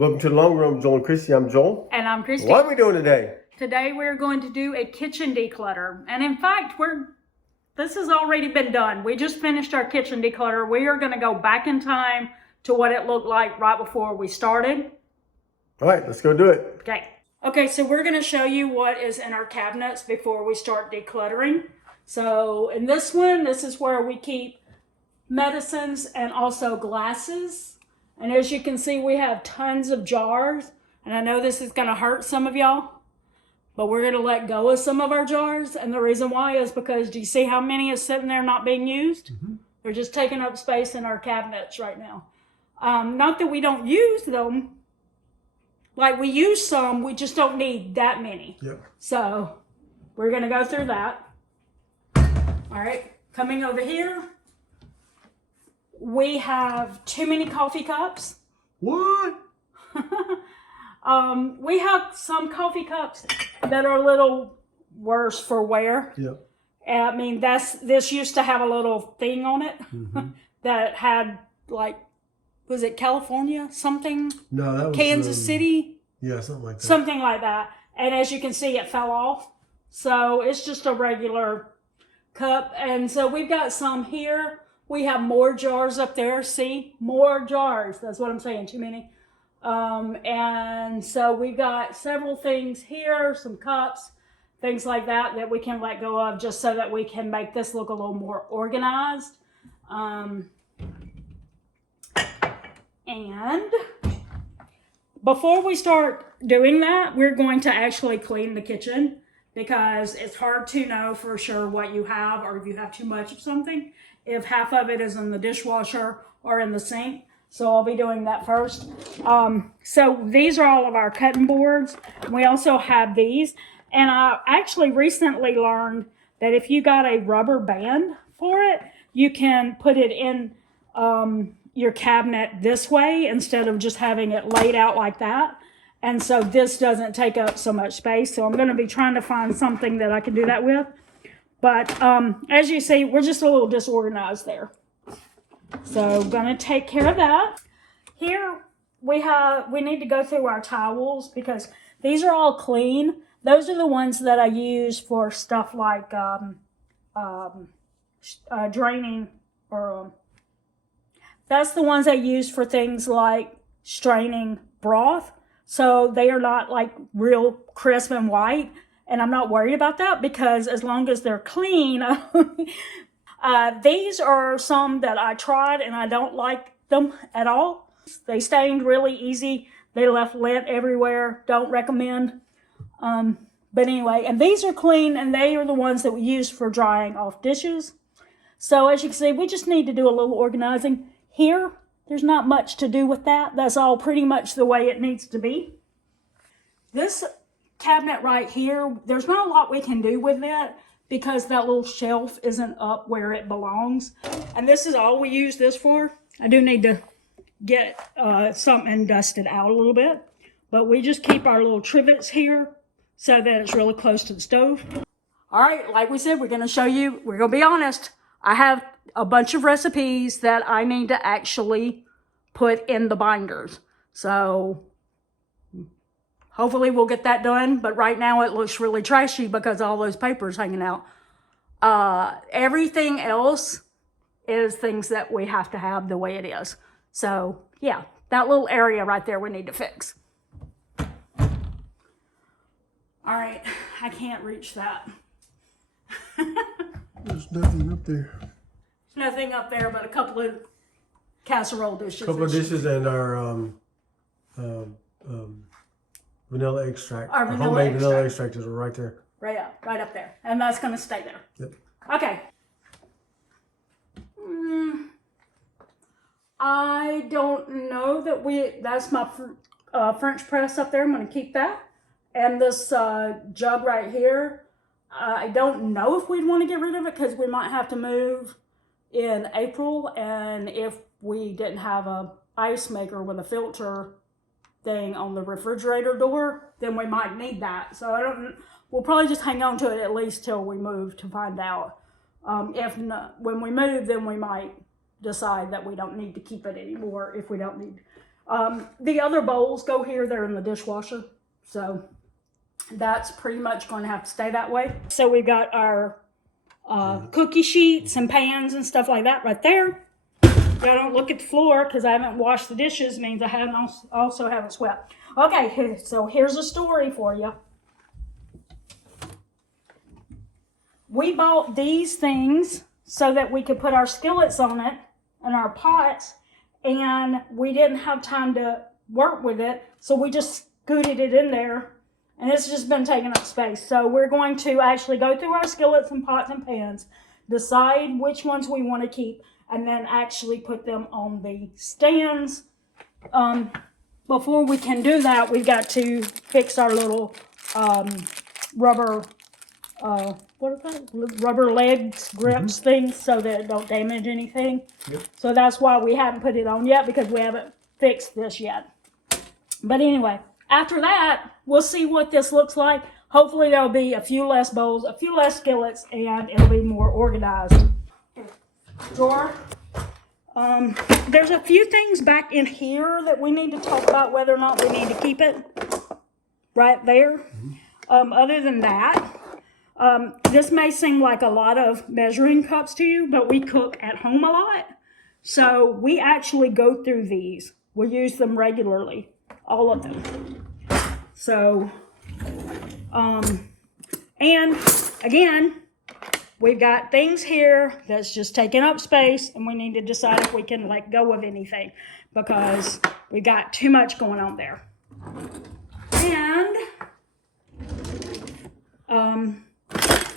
Welcome to the Long Room, Joel and Christy. I'm Joel. And I'm Christy. What are we doing today? Today we're going to do a kitchen declutter. And in fact, this has already been done. We just finished our kitchen declutter. We are going to go back in time to what it looked like right before we started. All right, let's go do it. Okay, so we're going to show you what is in our cabinets before we start decluttering. So in this one, this is where we keep medicines and also glasses. And as you can see, we have tons of jars. And I know this is going to hurt some of y'all, but we're going to let go of some of our jars. And the reason why is because, do you see how many is sitting there not being used? Mm-hmm. They're just taking up space in our cabinets right now. Not that we don't use them. Like, we use some, we just don't need that many. Yep. So we're going to go through that. All right, coming over here. We have too many coffee cups. What? We have some coffee cups that are a little worse for wear. Yep. I mean, this used to have a little thing on it that had, like, was it California something? No, that was Kansas City? Yeah, something like that. Something like that. And as you can see, it fell off. So it's just a regular cup. And so we've got some here. We have more jars up there. See? More jars. That's what I'm saying. Too many. And so we've got several things here. Some cups. Things like that we can let go of just so that we can make this look a little more organized. And before we start doing that, we're going to actually clean the kitchen because it's hard to know for sure what you have or if you have too much of something. If half of it is in the dishwasher or in the sink. So I'll be doing that first. So these are all of our cutting boards. We also have these. And I actually recently learned that if you got a rubber band for it, you can put it in your cabinet this way instead of just having it laid out like that. And so this doesn't take up so much space. So I'm going to be trying to find something that I can do that with. But as you see, we're just a little disorganized there. So I'm going to take care of that. Here we need to go through our towels because these are all clean. Those are the ones that I use for stuff like draining or that's the ones I use for things like straining broth. So they are not like real crisp and white. And I'm not worried about that because as long as they're clean, these are some that I tried and I don't like them at all. They stained really easy. They left lint everywhere. Don't recommend. But anyway, and these are clean and they are the ones that we use for drying off dishes. So as you can see, we just need to do a little organizing. Here, there's not much to do with that. That's all pretty much the way it needs to be. This cabinet right here, there's not a lot we can do with it because that little shelf isn't up where it belongs. And this is all we use this for. I do need to get something dusted out a little bit. But we just keep our little trivets here so that it's really close to the stove. All right, like we said, we're going to show you, we're going to be honest. I have a bunch of recipes that I need to actually put in the binders. So hopefully we'll get that done. But right now it looks really trashy because all those papers hanging out. Everything else is things that we have to have the way it is. So yeah, that little area right there we need to fix. All right, I can't reach that. There's nothing up there. There's nothing up there but a couple of casserole dishes. A couple of dishes and our vanilla extract. Our homemade vanilla extract is right there. Right up there. And that's going to stay there. Yep. Okay. I don't know that that's my French press up there. I'm going to keep that. And this jug right here, I don't know if we'd want to get rid of it because we might have to move in April. And if we didn't have a ice maker with a filter thing on the refrigerator door, then we might need that. So we'll probably just hang on to it at least till we move to find out. If not, when we move, then we might decide that we don't need to keep it anymore if we don't need The other bowls go here, they're in the dishwasher. So that's pretty much going to have to stay that way. So we've got our cookie sheets and pans and stuff like that right there. I don't look at the floor because I haven't washed the dishes, means I also haven't swept. Okay, so here's a story for you. We bought these things so that we could put our skillets on it and our pots, and we didn't have time to work with it, so we just scooted it in there, and it's just been taking up space. So we're going to actually go through our skillets and pots and pans, decide which ones we want to keep, and then actually put them on the stands. Before we can do that, we've got to fix our little rubber, what is that? Rubber legs, grips things, so that it don't damage anything. Yep. So that's why we haven't put it on yet, because we haven't fixed this yet. But anyway, after that, we'll see what this looks like. Hopefully there'll be a few less bowls, a few less skillets, and it'll be more organized. Drawer. There's a few things back in here that we need to talk about whether or not we need to keep it right there. Other than that, this may seem like a lot of measuring cups to you, but we cook at home a lot. So we actually go through these. We use them regularly, all of them. So, and again, we've got things here that's just taking up space, and we need to decide if we can let go of anything because we got too much going on there. And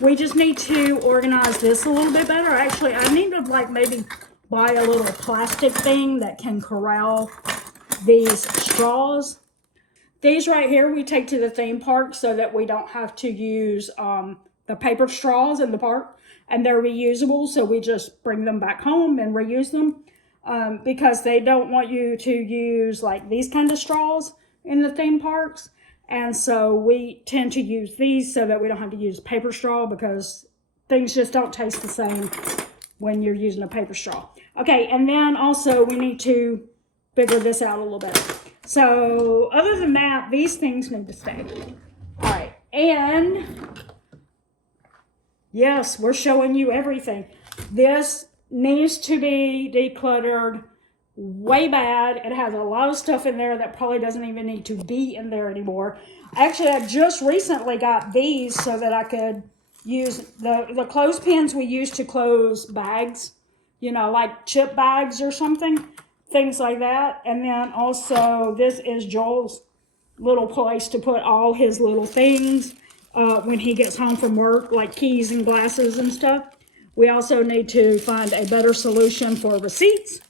we just need to organize this a little bit better. Actually, I need to maybe buy a little plastic thing that can corral these straws. These right here we take to the theme park so that we don't have to use the paper straws in the park, and they're reusable, so we just bring them back home and reuse them because they don't want you to use like these kind of straws in the theme parks, and so we tend to use these so that we don't have to use paper straw because things just don't taste the same when you're using a paper straw. Okay, and then also we need to figure this out a little bit. So other than that, these things need to stay. All right, and yes, we're showing you everything. This needs to be decluttered way bad. It has a lot of stuff in there that probably doesn't even need to be in there anymore. Actually, I just recently got these so that I could use the clothespins we use to close bags, you know, like chip bags or something, things like that. And then also this is Joel's little place to put all his little things when he gets home from work, like keys and glasses and stuff. We also need to find a better solution for receipts.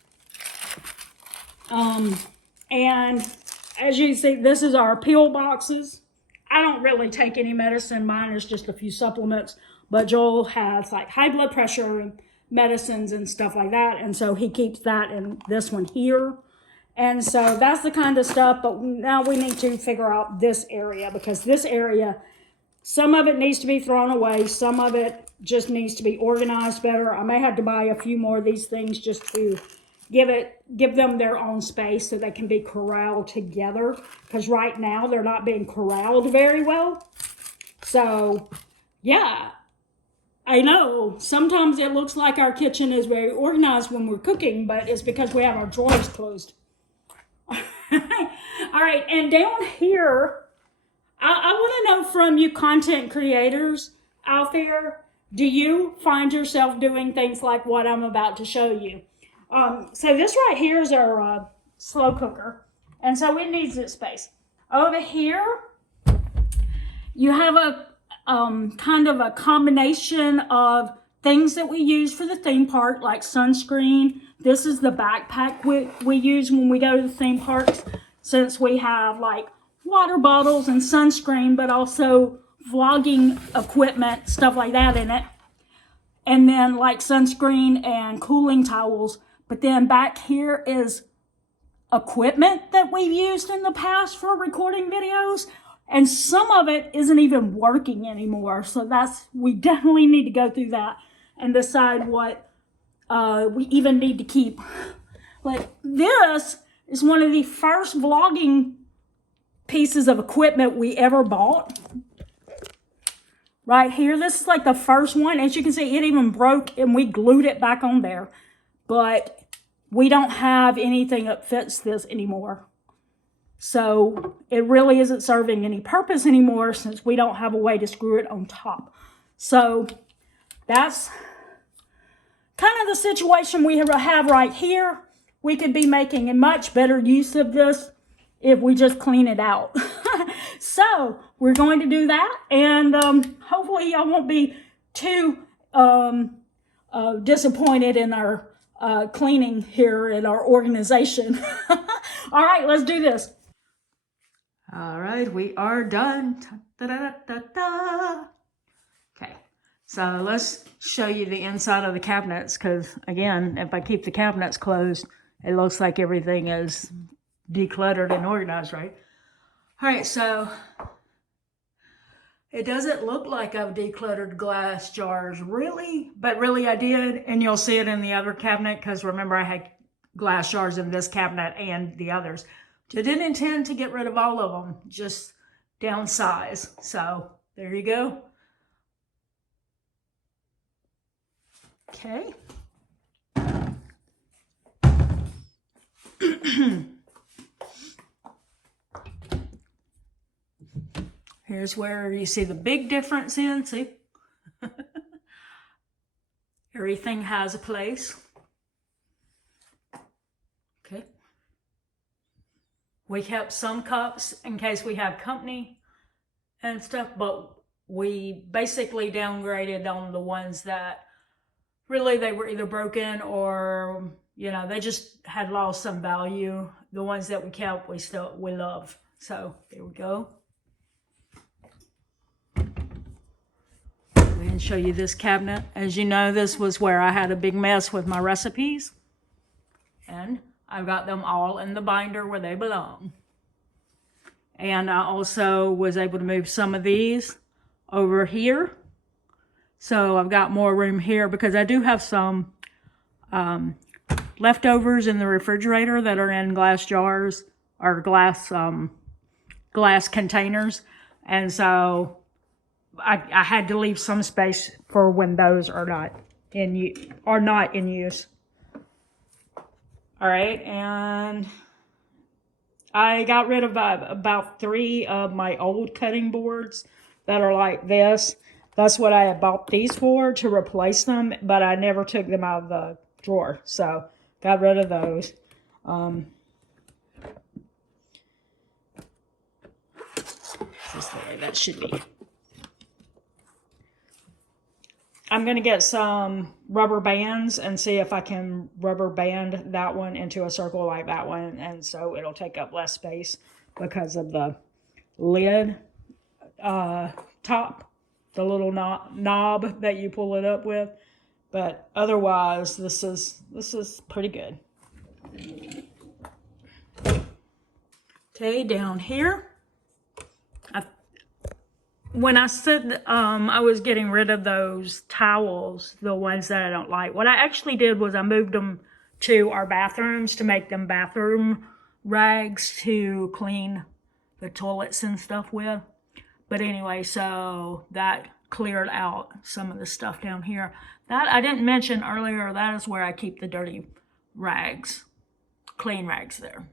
And as you can see, this is our pill boxes. I don't really take any medicine. Mine is just a few supplements, but Joel has like high blood pressure and medicines and stuff like that. And so he keeps that in this one here. And so that's the kind of stuff, but now we need to figure out this area, because this area, some of it needs to be thrown away. Some of it just needs to be organized better. I may have to buy a few more of these things just to give them their own space so they can be corralled together, because right now they're not being corralled very well. So yeah, I know sometimes it looks like our kitchen is very organized when we're cooking, but it's because we have our drawers closed. All right, and down here, I want to know from you content creators out there, do you find yourself doing things like what I'm about to show you? So this right here is our slow cooker, and so it needs its space. Over here, you have a kind of a combination of things that we use for the theme park, like sunscreen. This is the backpack we use when we go to the theme parks, since we have like water bottles and sunscreen, but also vlogging equipment, stuff like that in it. And then like sunscreen and cooling towels. But then back here is equipment that we've used in the past for recording videos. And some of it isn't even working anymore. So we definitely need to go through that and decide what we even need to keep. Like this is one of the first vlogging pieces of equipment we ever bought. Right here, this is like the first one. As you can see, it even broke and we glued it back on there. But we don't have anything that fits this anymore. So it really isn't serving any purpose anymore since we don't have a way to screw it on top. So that's kind of the situation we have right here. We could be making a much better use of this if we just clean it out. So we're going to do that, and hopefully y'all won't be too disappointed in our cleaning here in our organization. All right, let's do this. All right, we are done. Da-da-da-da-da. Okay, so let's show you the inside of the cabinets, because again, if I keep the cabinets closed, it looks like everything is decluttered and organized, right? All right, so it doesn't look like I've decluttered glass jars, really, but really I did, and you'll see it in the other cabinet, because remember I had glass jars in this cabinet and the others. I didn't intend to get rid of all of them, just downsize. So there you go. Okay. Here's where you see the big difference in, see? Everything has a place. Okay. We kept some cups in case we have company and stuff, but we basically downgraded on the ones that really they were either broken or, you know, they just had lost some value. The ones that we kept, we love. So there we go. And show you this cabinet. As you know, this was where I had a big mess with my recipes, and I've got them all in the binder where they belong. And I also was able to move some of these over here, so I've got more room here because I do have some leftovers in the refrigerator that are in glass jars or glass containers, and so I had to leave some space for when those are not in use. All right, and I got rid of about 3 of my old cutting boards that are like this. That's what I had bought these for, to replace them, but I never took them out of the drawer, so got rid of those. This is the way that should be. I'm going to get some rubber bands and see if I can rubber band that one into a circle like that one. And so it'll take up less space because of the lid top, the little knob that you pull it up with. But otherwise, this is pretty good. Okay, down here. When I said I was getting rid of those towels, the ones that I don't like, what I actually did was I moved them to our bathrooms to make them bathroom rags to clean the toilets and stuff with. But anyway, so that cleared out some of the stuff down here. That I didn't mention earlier, that is where I keep the dirty rags, clean rags there.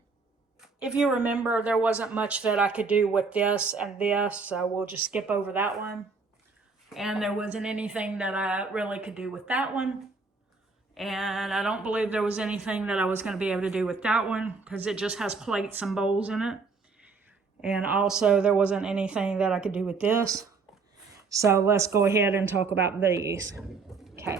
If you remember, there wasn't much that I could do with this and this, so we'll just skip over that one. And there wasn't anything that I really could do with that one. And I don't believe there was anything that I was going to be able to do with that one, because it just has plates and bowls in it. And also, there wasn't anything that I could do with this. So let's go ahead and talk about these. Okay.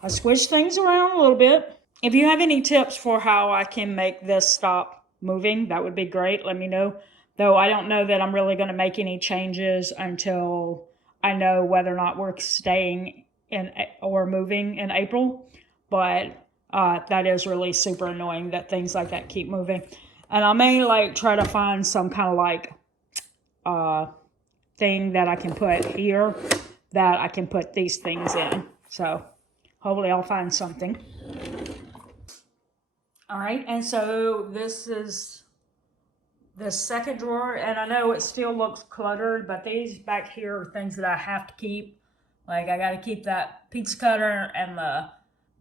I switched things around a little bit. If you have any tips for how I can make this stop moving, that would be great. Let me know. Though I don't know that I'm really going to make any changes until I know whether or not we're staying in or moving in April. But that is really super annoying that things like that keep moving. And I may try to find some kind of thing that I can put here that I can put these things in. So hopefully I'll find something. All right, and so this is the second drawer, and I know it still looks cluttered, but these back here are things that I have to keep. Like I got to keep that pizza cutter and the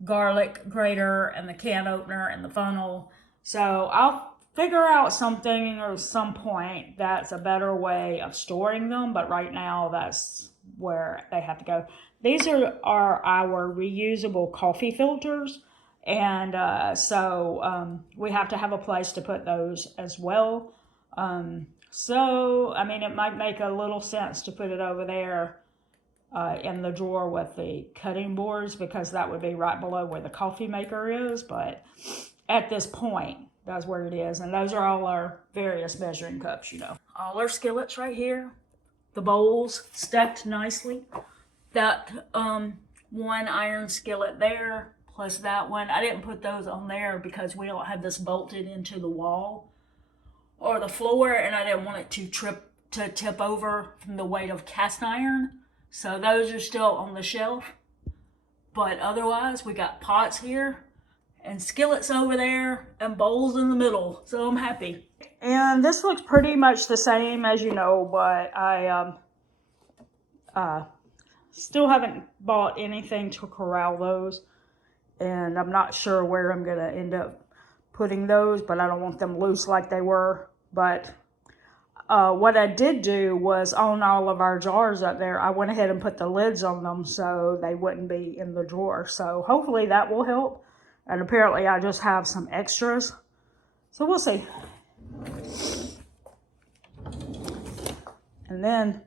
garlic grater and the can opener and the funnel. So I'll figure out something or some point that's a better way of storing them, but right now that's where they have to go. These are our reusable coffee filters, and so we have to have a place to put those as well. So I mean, it might make a little sense to put it over there in the drawer with the cutting boards, because that would be right below where the coffee maker is. But at this point, that's where it is. And those are all our various measuring cups, you know. All our skillets right here. The bowls stacked nicely. That one iron skillet there, plus that one. I didn't put those on there because we don't have this bolted into the wall or the floor, and I didn't want it to tip over from the weight of cast iron. So those are still on the shelf. But otherwise, we got pots here and skillets over there and bowls in the middle. So I'm happy. And this looks pretty much the same as you know, but I still haven't bought anything to corral those. And I'm not sure where I'm going to end up putting those, but I don't want them loose like they were. But what I did do was on all of our jars up there, I went ahead and put the lids on them so they wouldn't be in the drawer. So hopefully that will help. And apparently I just have some extras. So we'll see. And then,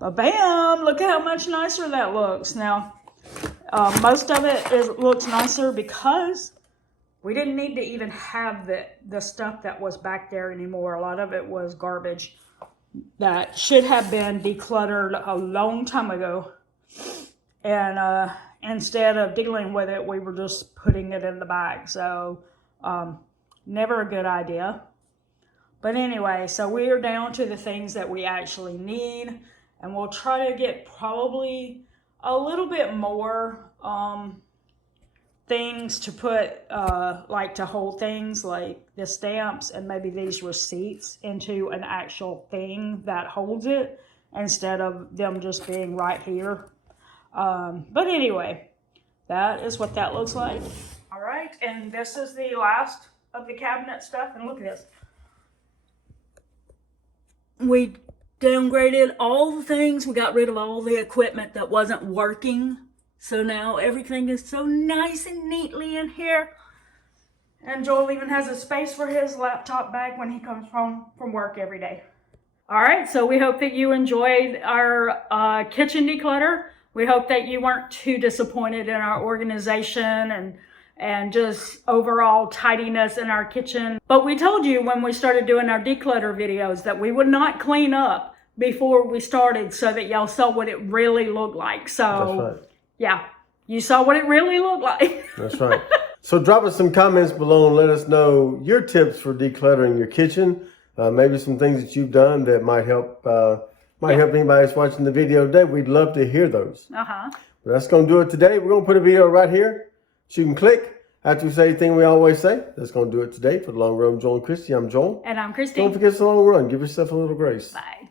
bam, look at how much nicer that looks. Now, most of it looks nicer because we didn't need to even have the stuff that was back there anymore. A lot of it was garbage that should have been decluttered a long time ago. And instead of dealing with it, we were just putting it in the bag. So never a good idea. But anyway, so we are down to the things that we actually need. And we'll try to get probably a little bit more things to put, like to hold things like the stamps and maybe these receipts into an actual thing that holds it instead of them just being right here. But anyway, that is what that looks like. All right, and this is the last of the cabinet stuff, and look at this. We downgraded all the things. We got rid of all the equipment that wasn't working. So now everything is so nice and neatly in here. And Joel even has a space for his laptop bag when he comes home from work every day. All right, so we hope that you enjoyed our kitchen declutter. We hope that you weren't too disappointed in our organization and just overall tidiness in our kitchen. But we told you when we started doing our declutter videos that we would not clean up before we started so that y'all saw what it really looked like. So, That's right. Yeah, you saw what it really looked like. That's right. So drop us some comments below and let us know your tips for decluttering your kitchen. Maybe some things that you've done that might help help anybody that's watching the video today. We'd love to hear those. Uh-huh. But that's going to do it today. We're going to put a video right here. So you can click after we say anything we always say. That's going to do it today. For the Long Run, Joel and Christy, I'm Joel. And I'm Christy. Don't forget it's a long run. Give yourself a little grace. Bye.